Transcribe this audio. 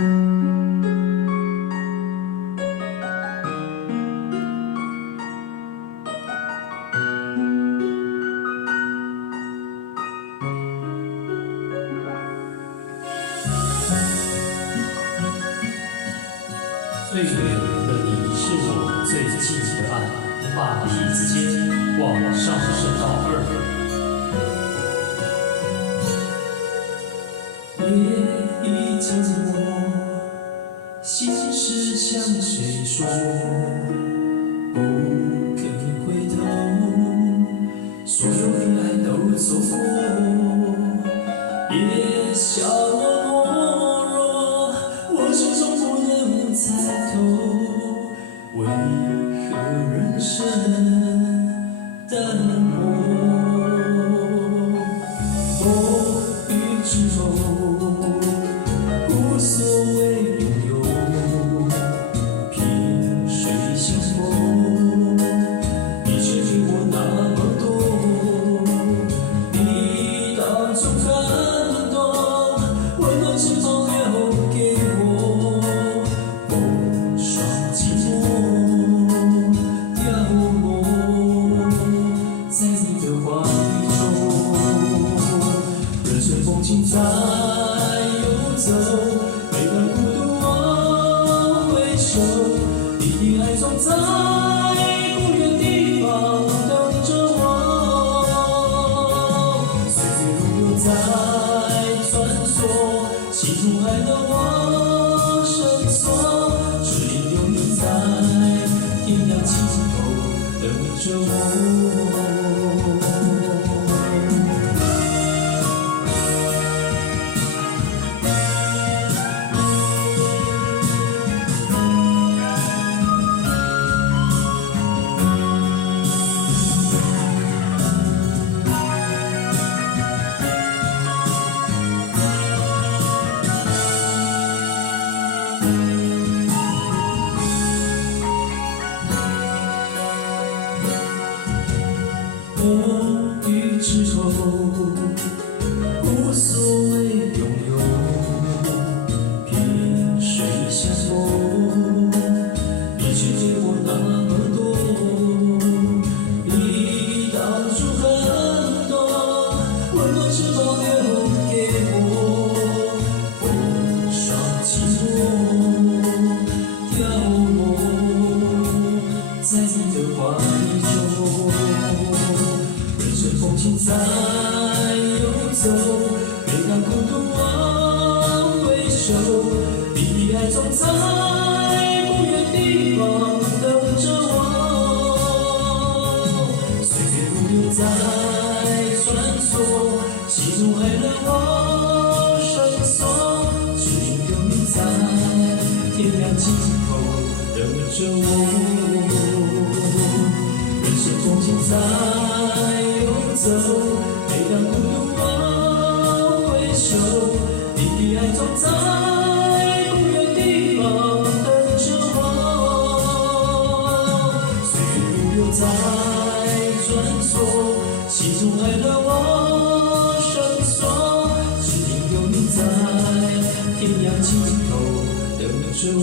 岁月和你是我最近的爱，把彼此间往上升到2。夜已沉默，心事向谁说？不肯回头，所有的爱都走过，夜笑我懦弱，我始终不能猜透，为何人生淡漠？风雨之后，无所谓拥有，萍水相逢，你却给我那么多，你到处看懂，温暖是否留给我？风霜寂寞凋落在你的怀中，人生风景在游走，每段孤独我回首，你的爱总在不远地方等着我。岁月如流在穿梭，喜怒哀乐我深锁，只因有你在天涯尽头等着我。风雨之后，无所谓拥有，萍水相逢，你却给我那么多，你到处很多，温暖是否留给我？风霜寂寞凋落在你的怀中，人生风景在游走，每当孤独我回首，你的爱总在不远地方等着我。岁月如流在穿梭，喜怒哀乐我深锁，只因有你在天亮尽头等着我。人生风景在游走，每当孤独我回首，你的爱总在不远地方等着我。岁月如流在穿梭，喜怒哀乐我深锁，只因有你在天涯尽头等着我。